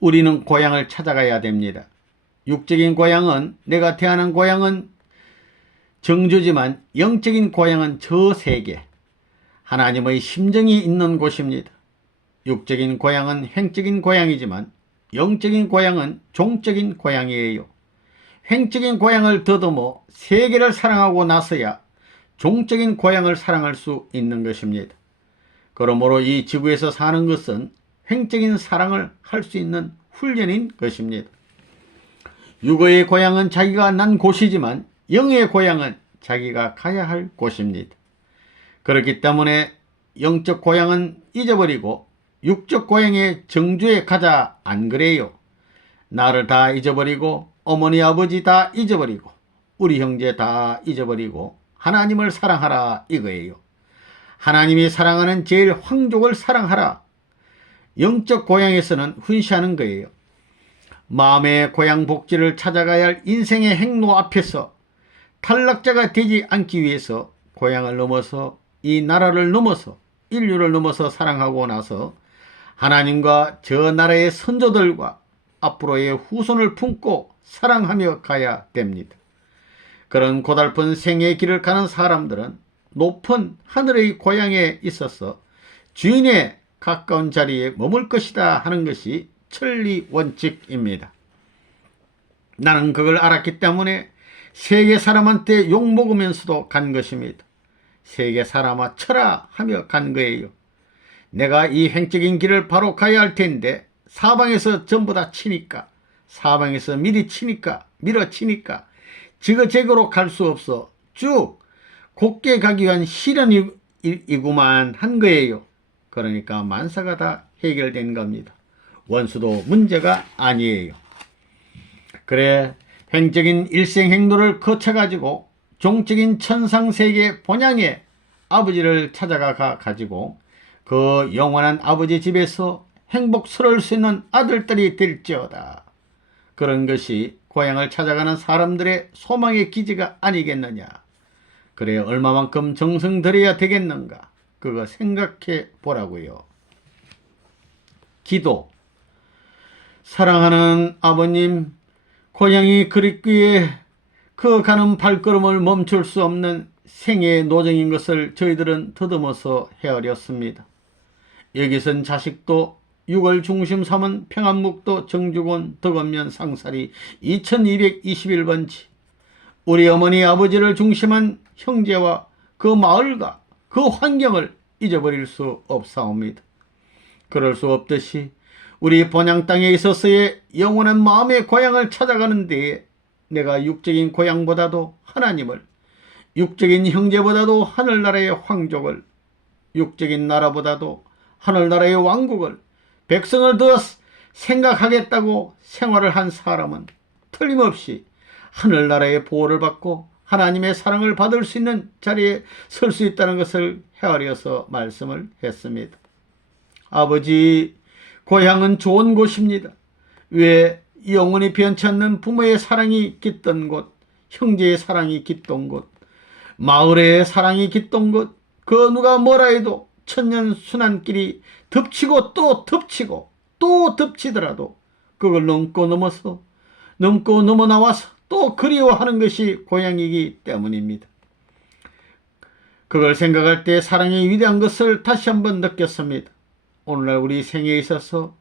우리는 고향을 찾아가야 됩니다. 육적인 고향은, 내가 태어난 고향은 정주지만 영적인 고향은 저 세계, 하나님의 심정이 있는 곳입니다. 육적인 고향은 횡적인 고향이지만 영적인 고향은 종적인 고향이에요. 횡적인 고향을 더듬어 세계를 사랑하고 나서야 종적인 고향을 사랑할 수 있는 것입니다. 그러므로 이 지구에서 사는 것은 횡적인 사랑을 할 수 있는 훈련인 것입니다. 육의 고향은 자기가 난 곳이지만 영의 고향은 자기가 가야 할 곳입니다. 그렇기 때문에 영적 고향은 잊어버리고 육적 고향의 정주에 가자, 안 그래요? 나를 다 잊어버리고 어머니 아버지 다 잊어버리고 우리 형제 다 잊어버리고 하나님을 사랑하라, 이거예요. 하나님이 사랑하는 제일 황족을 사랑하라. 영적 고향에서는 훈시하는 거예요. 마음의 고향 복지를 찾아가야 할 인생의 행로 앞에서 탈락자가 되지 않기 위해서 고향을 넘어서 이 나라를 넘어서 인류를 넘어서 사랑하고 나서 하나님과 저 나라의 선조들과 앞으로의 후손을 품고 사랑하며 가야 됩니다. 그런 고달픈 생의 길을 가는 사람들은 높은 하늘의 고향에 있어서 주인의 가까운 자리에 머물 것이다 하는 것이 천리 원칙입니다. 나는 그걸 알았기 때문에 세계 사람한테 욕먹으면서도 간 것입니다. 세계 사람아 쳐라 하며 간 거예요. 내가 이 횡적인 길을 바로 가야 할 텐데 사방에서 전부 다 치니까 사방에서 밀어치니까 지그재그로 갈 수 없어 쭉 곱게 가기 위한 시련이구만 한 거예요. 그러니까 만사가 다 해결된 겁니다. 원수도 문제가 아니에요. 그래 횡적인 일생행로를 거쳐가지고 종적인 천상세계 본향의 아버지를 찾아가 가지고 그 영원한 아버지 집에서 행복스러울 수 있는 아들들이 될지어다. 그런 것이 고향을 찾아가는 사람들의 소망의 기지가 아니겠느냐. 그래 얼마만큼 정성 들여야 되겠는가. 그거 생각해 보라고요. 기도. 사랑하는 아버님, 고향이 그립기에 그 가는 발걸음을 멈출 수 없는 생애의 노정인 것을 저희들은 더듬어서 헤아렸습니다. 여기선 자식도 6월 중심 삼은 평안묵도 정주군 덕원면 상사리 2221번지 우리 어머니 아버지를 중심한 형제와 그 마을과 그 환경을 잊어버릴 수 없사옵니다. 그럴 수 없듯이 우리 본향 땅에 있어서의 영원한 마음의 고향을 찾아가는 데에 내가 육적인 고향보다도 하나님을, 육적인 형제보다도 하늘나라의 황족을, 육적인 나라보다도 하늘나라의 왕국을, 백성을 더 생각하겠다고 생활을 한 사람은 틀림없이 하늘나라의 보호를 받고 하나님의 사랑을 받을 수 있는 자리에 설 수 있다는 것을 헤아려서 말씀을 했습니다. 아버지, 고향은 좋은 곳입니다. 왜 영원히 변치 않는 부모의 사랑이 깃든 곳, 형제의 사랑이 깃든 곳, 마을의 사랑이 깃든 곳, 그 누가 뭐라 해도 천년 순환길이 덮치고 또 덮치고 또 덮치더라도 그걸 넘고 넘어 나와서 또 그리워하는 것이 고향이기 때문입니다. 그걸 생각할 때 사랑의 위대한 것을 다시 한번 느꼈습니다. 오늘날 우리 생에 있어서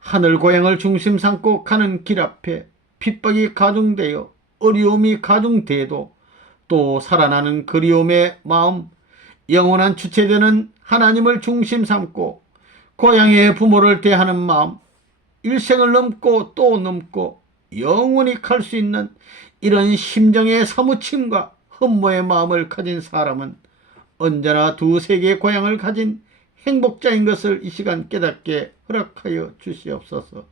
하늘 고향을 중심 삼고 가는 길 앞에 핍박이 가중되어 어려움이 가중돼도 또 살아나는 그리움의 마음, 영원한 주체되는 하나님을 중심 삼고 고향의 부모를 대하는 마음, 일생을 넘고 또 넘고 영원히 갈 수 있는 이런 심정의 사무침과 흠모의 마음을 가진 사람은 언제나 두세 개의 고향을 가진 행복자인 것을 이 시간 깨닫게 허락하여 주시옵소서.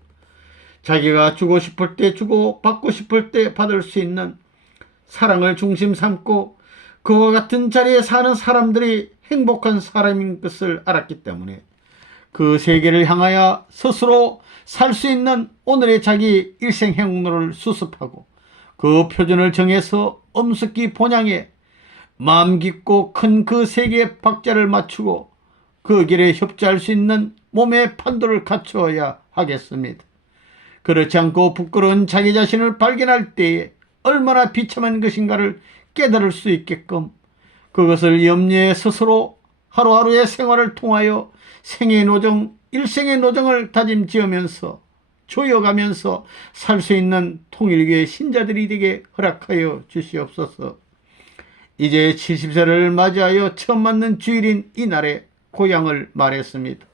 자기가 주고 싶을 때 주고 받고 싶을 때 받을 수 있는 사랑을 중심 삼고 그와 같은 자리에 사는 사람들이 행복한 사람인 것을 알았기 때문에 그 세계를 향하여 스스로 살 수 있는 오늘의 자기 일생 행로를 수습하고 그 표준을 정해서 엄숙히 본향에 마음 깊고 큰 그 세계의 박자를 맞추고 그 길에 협조할 수 있는 몸의 판도를 갖추어야 하겠습니다. 그렇지 않고 부끄러운 자기 자신을 발견할 때에 얼마나 비참한 것인가를 깨달을 수 있게끔 그것을 염려해 스스로 하루하루의 생활을 통하여 생의 노정, 일생의 노정을 다짐지으면서 조여가면서 살 수 있는 통일교의 신자들이 되게 허락하여 주시옵소서. 이제 70세를 맞이하여 처음 맞는 주일인 이날에 고향을 말했습니다.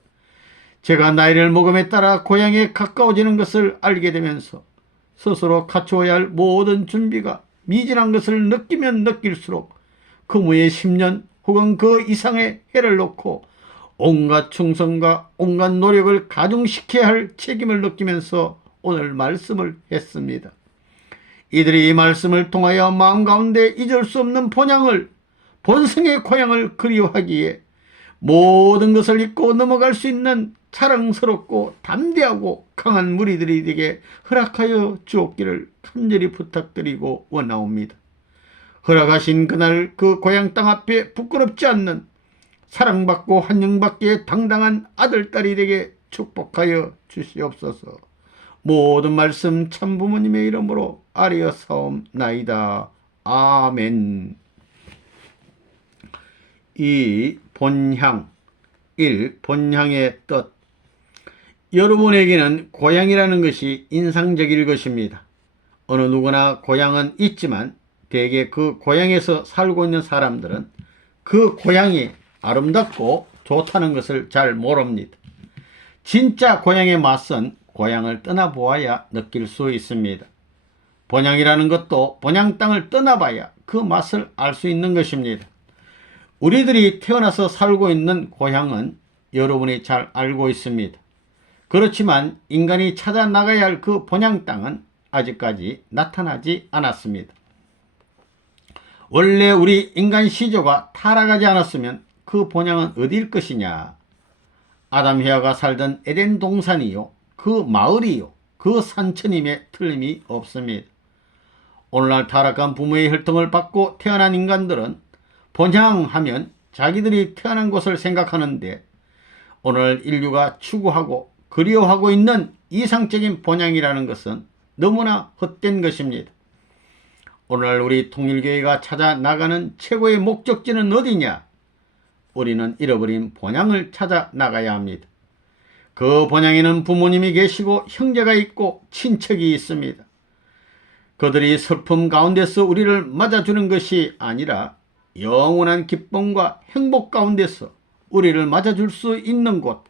제가 나이를 먹음에 따라 고향에 가까워지는 것을 알게 되면서 스스로 갖추어야 할 모든 준비가 미진한 것을 느끼면 느낄수록 그 무의 10년 혹은 그 이상의 해를 놓고 온갖 충성과 온갖 노력을 가중시켜야 할 책임을 느끼면서 오늘 말씀을 했습니다. 이들이 이 말씀을 통하여 마음 가운데 잊을 수 없는 본향을, 본성의 고향을 그리워하기에 모든 것을 잊고 넘어갈 수 있는 자랑스럽고 담대하고 강한 무리들이 되게 허락하여 주옵기를 간절히 부탁드리고 원하옵니다. 허락하신 그날 그 고향 땅 앞에 부끄럽지 않는 사랑받고 환영받기에 당당한 아들딸이 되게 축복하여 주시옵소서. 모든 말씀 참 부모님의 이름으로 아뢰어사옵나이다. 아멘. 이 본향 1. 본향의 뜻. 여러분에게는 고향이라는 것이 인상적일 것입니다. 어느 누구나 고향은 있지만 대개 그 고향에서 살고 있는 사람들은 그 고향이 아름답고 좋다는 것을 잘 모릅니다. 진짜 고향에 맞선 고향을 떠나보아야 느낄 수 있습니다. 본향이라는 것도 본향 땅을 떠나봐야 그 맛을 알 수 있는 것입니다. 우리들이 태어나서 살고 있는 고향은 여러분이 잘 알고 있습니다. 그렇지만 인간이 찾아 나가야 할 그 본향 땅은 아직까지 나타나지 않았습니다. 원래 우리 인간 시조가 타락하지 않았으면 그 본향은 어디일 것이냐? 아담 헤아가 살던 에덴 동산이요, 그 마을이요, 그 산천임에 틀림이 없습니다. 오늘날 타락한 부모의 혈통을 받고 태어난 인간들은 본향하면 자기들이 태어난 곳을 생각하는데, 오늘 인류가 추구하고 그리워하고 있는 이상적인 본향이라는 것은 너무나 헛된 것입니다. 오늘날 우리 통일교회가 찾아 나가는 최고의 목적지는 어디냐? 우리는 잃어버린 본향을 찾아 나가야 합니다. 그 본향에는 부모님이 계시고 형제가 있고 친척이 있습니다. 그들이 슬픔 가운데서 우리를 맞아주는 것이 아니라 영원한 기쁨과 행복 가운데서 우리를 맞아줄 수 있는 곳,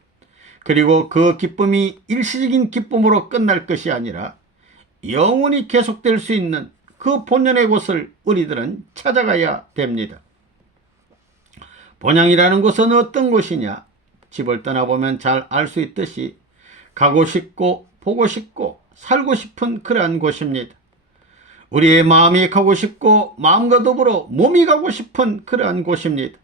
그리고 그 기쁨이 일시적인 기쁨으로 끝날 것이 아니라 영원히 계속될 수 있는 그 본연의 곳을 우리들은 찾아가야 됩니다. 본향이라는 곳은 어떤 곳이냐? 집을 떠나보면 잘 알 수 있듯이 가고 싶고 보고 싶고 살고 싶은 그러한 곳입니다. 우리의 마음이 가고 싶고 마음과 더불어 몸이 가고 싶은 그러한 곳입니다.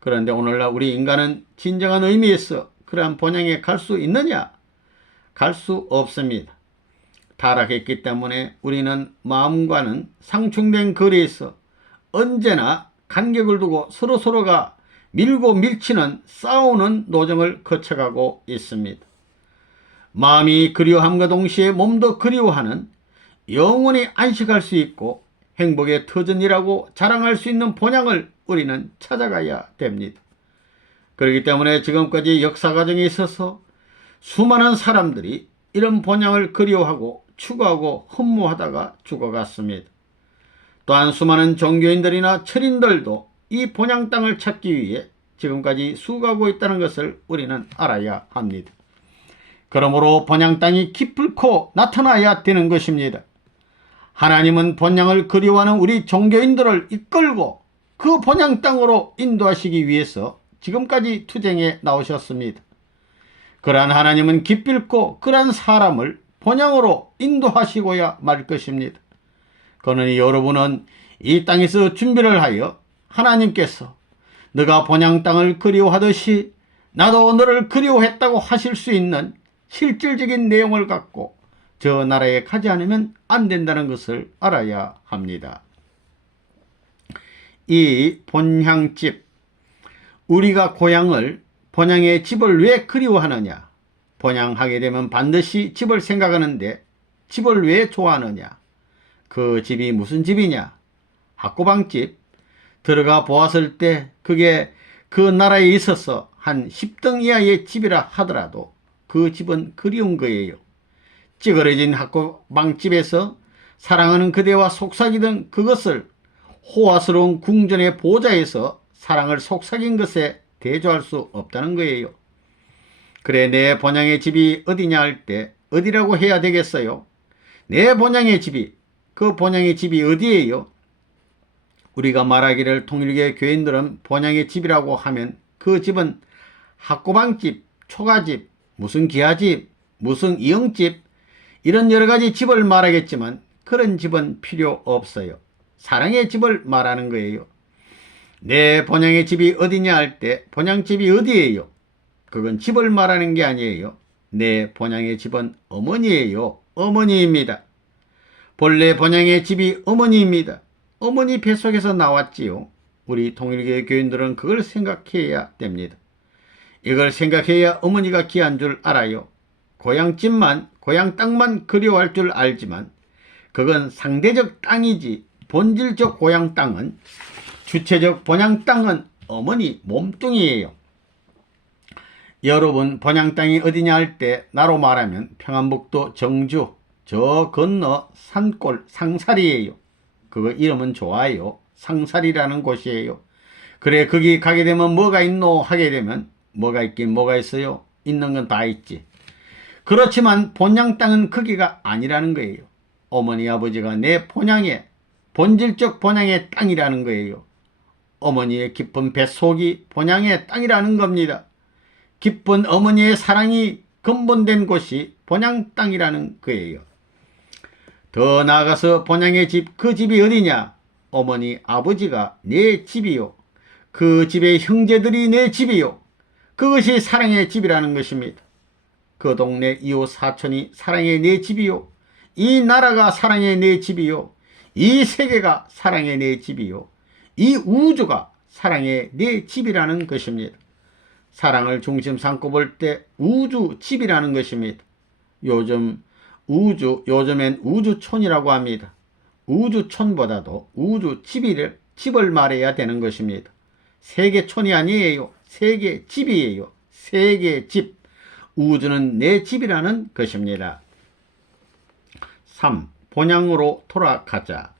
그런데 오늘날 우리 인간은 진정한 의미에서 그러한 본향에 갈 수 있느냐? 갈 수 없습니다. 타락했기 때문에 우리는 마음과는 상충된 거리에서 언제나 간격을 두고 서로가 밀고 밀치는 싸우는 노정을 거쳐가고 있습니다. 마음이 그리워함과 동시에 몸도 그리워하는 영원히 안식할 수 있고 행복의 터전이라고 자랑할 수 있는 본향을 우리는 찾아가야 됩니다. 그렇기 때문에 지금까지 역사 과정에 있어서 수많은 사람들이 이런 본향을 그리워하고 추구하고 흠모하다가 죽어갔습니다. 또한 수많은 종교인들이나 철인들도 이 본향 땅을 찾기 위해 지금까지 수고하고 있다는 것을 우리는 알아야 합니다. 그러므로 본향 땅이 기필코 나타나야 되는 것입니다. 하나님은 본향을 그리워하는 우리 종교인들을 이끌고 그 본향 땅으로 인도하시기 위해서 지금까지 투쟁해 나오셨습니다. 그러한 하나님은 기필코 그러한 사람을 본향으로 인도하시고야 말 것입니다. 그러니 여러분은 이 땅에서 준비를 하여 하나님께서 너가 본향 땅을 그리워하듯이 나도 너를 그리워했다고 하실 수 있는 실질적인 내용을 갖고 저 나라에 가지 않으면 안 된다는 것을 알아야 합니다. 이 본향집, 우리가 본향의 집을 왜 그리워하느냐? 본향하게 되면 반드시 집을 생각하는데 집을 왜 좋아하느냐? 그 집이 무슨 집이냐? 학고방집. 들어가 보았을 때 그게 그 나라에 있어서 한 10등 이하의 집이라 하더라도 그 집은 그리운 거예요. 찌그러진 학고방집에서 사랑하는 그대와 속삭이던 그것을 호화스러운 궁전의 보좌에서 사랑을 속삭인 것에 대조할 수 없다는 거예요. 그래, 내 본향의 집이 어디냐 할 때 어디라고 해야 되겠어요? 내 본향의 집이, 그 본향의 집이 어디예요? 우리가 말하기를 통일교회 교인들은 본향의 집이라고 하면 그 집은 학고방집, 초가집, 무슨 기아집, 무슨 이영집, 이런 여러가지 집을 말하겠지만 그런 집은 필요 없어요. 사랑의 집을 말하는 거예요. 내 본향의 집이 어디냐 할 때 본향집이 어디예요? 그건 집을 말하는 게 아니에요. 내 본향의 집은 어머니예요. 어머니입니다. 본래 본향의 집이 어머니입니다. 어머니 뱃속에서 나왔지요. 우리 통일교회 교인들은 그걸 생각해야 됩니다. 이걸 생각해야 어머니가 귀한 줄 알아요. 고향집만, 고향 땅만 그리워할 줄 알지만 그건 상대적 땅이지 본질적 고향 땅은, 주체적 본향 땅은 어머니 몸뚱이에요. 여러분, 본향 땅이 어디냐 할 때 나로 말하면 평안북도 정주 저 건너 산골 상사리예요. 그거 이름은 좋아요. 상사리라는 곳이에요. 그래, 거기 가게 되면 뭐가 있노 하게 되면 뭐가 있긴 뭐가 있어요. 있는 건 다 있지. 그렇지만 본향 땅은 거기가 아니라는 거예요. 어머니 아버지가 내 본향의 본질적 본향의 땅이라는 거예요. 어머니의 깊은 뱃속이 본향의 땅이라는 겁니다. 깊은 어머니의 사랑이 근본된 곳이 본향 땅이라는 거예요. 더 나아가서 본향의 집, 그 집이 어디냐? 어머니 아버지가 내 집이요. 그 집의 형제들이 내 집이요. 그것이 사랑의 집이라는 것입니다. 그 동네 이웃 사촌이 사랑의 내 집이요. 이 나라가 사랑의 내 집이요. 이 세계가 사랑의 내 집이요. 이 우주가 사랑의 내 집이라는 것입니다. 사랑을 중심 삼고 볼 때 우주 집이라는 것입니다. 요즘엔 우주촌이라고 합니다. 우주촌보다도 우주 집을 말해야 되는 것입니다. 세계촌이 아니에요. 세계 집이에요. 세계 집. 우주는 내 집이라는 것입니다. 3. 본향으로 돌아가자.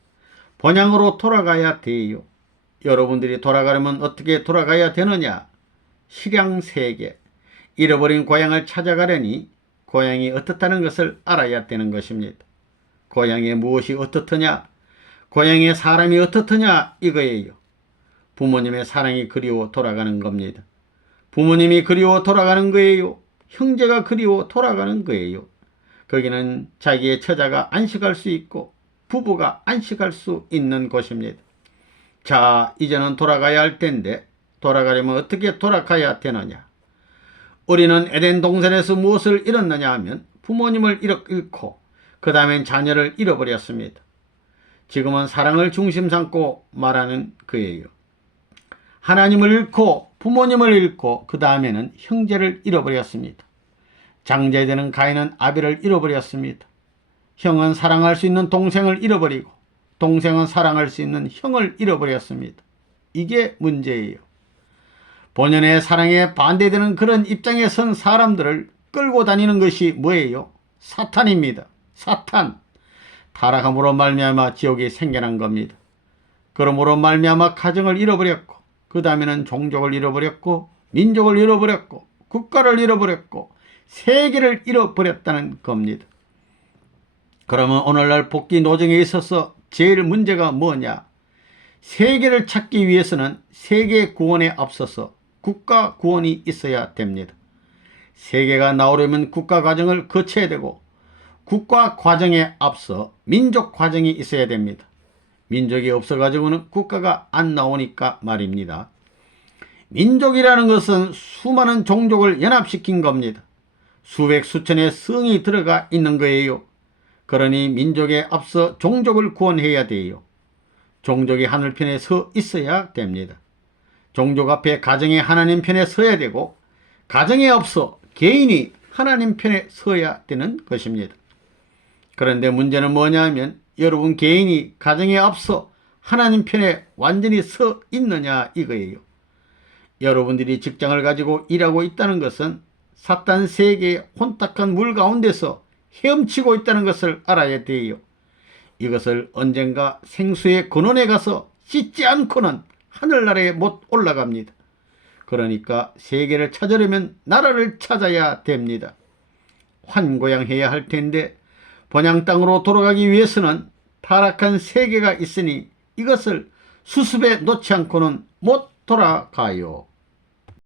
본향으로 돌아가야 돼요. 여러분들이 돌아가려면 어떻게 돌아가야 되느냐? 실향세계, 잃어버린 고향을 찾아가려니 고향이 어떻다는 것을 알아야 되는 것입니다. 고향에 무엇이 어떻더냐? 고향에 사람이 어떻더냐? 이거예요. 부모님의 사랑이 그리워 돌아가는 겁니다. 부모님이 그리워 돌아가는 거예요. 형제가 그리워 돌아가는 거예요. 거기는 자기의 처자가 안식할 수 있고 부부가 안식할 수 있는 곳입니다. 자, 이제는 돌아가야 할 텐데 돌아가려면 어떻게 돌아가야 되느냐? 우리는 에덴 동산에서 무엇을 잃었느냐 하면 부모님을 잃고 그 다음엔 자녀를 잃어버렸습니다. 지금은 사랑을 중심 삼고 말하는 거예요. 하나님을 잃고 부모님을 잃고 그 다음에는 형제를 잃어버렸습니다. 장자되는 가인은 아벨을 잃어버렸습니다. 형은 사랑할 수 있는 동생을 잃어버리고 동생은 사랑할 수 있는 형을 잃어버렸습니다. 이게 문제예요. 본연의 사랑에 반대되는 그런 입장에 선 사람들을 끌고 다니는 것이 뭐예요? 사탄입니다. 사탄. 타락함으로 말미암아 지옥이 생겨난 겁니다. 그러므로 말미암아 가정을 잃어버렸고 그 다음에는 종족을 잃어버렸고 민족을 잃어버렸고 국가를 잃어버렸고 세계를 잃어버렸다는 겁니다. 그러면 오늘날 복귀 노정에 있어서 제일 문제가 뭐냐? 세계를 찾기 위해서는 세계 구원에 앞서서 국가 구원이 있어야 됩니다. 세계가 나오려면 국가 과정을 거쳐야 되고 국가 과정에 앞서 민족 과정이 있어야 됩니다. 민족이 없어가지고는 국가가 안 나오니까 말입니다. 민족이라는 것은 수많은 종족을 연합시킨 겁니다. 수백 수천의 성이 들어가 있는 거예요. 그러니 민족에 앞서 종족을 구원해야 돼요. 종족이 하늘편에 서 있어야 됩니다. 종족 앞에 가정이 하나님 편에 서야 되고 가정에 앞서 개인이 하나님 편에 서야 되는 것입니다. 그런데 문제는 뭐냐 하면 여러분 개인이 가정에 앞서 하나님 편에 완전히 서 있느냐 이거예요. 여러분들이 직장을 가지고 일하고 있다는 것은 사탄 세계의 혼탁한 물 가운데서 헤엄치고 있다는 것을 알아야 돼요. 이것을 언젠가 생수의 근원에 가서 씻지 않고는 하늘나라에 못 올라갑니다. 그러니까 세계를 찾으려면 나라를 찾아야 됩니다. 환고양해야 할 텐데 본향 땅으로 돌아가기 위해서는 타락한 세계가 있으니 이것을 수습해 놓지 않고는 못 돌아가요.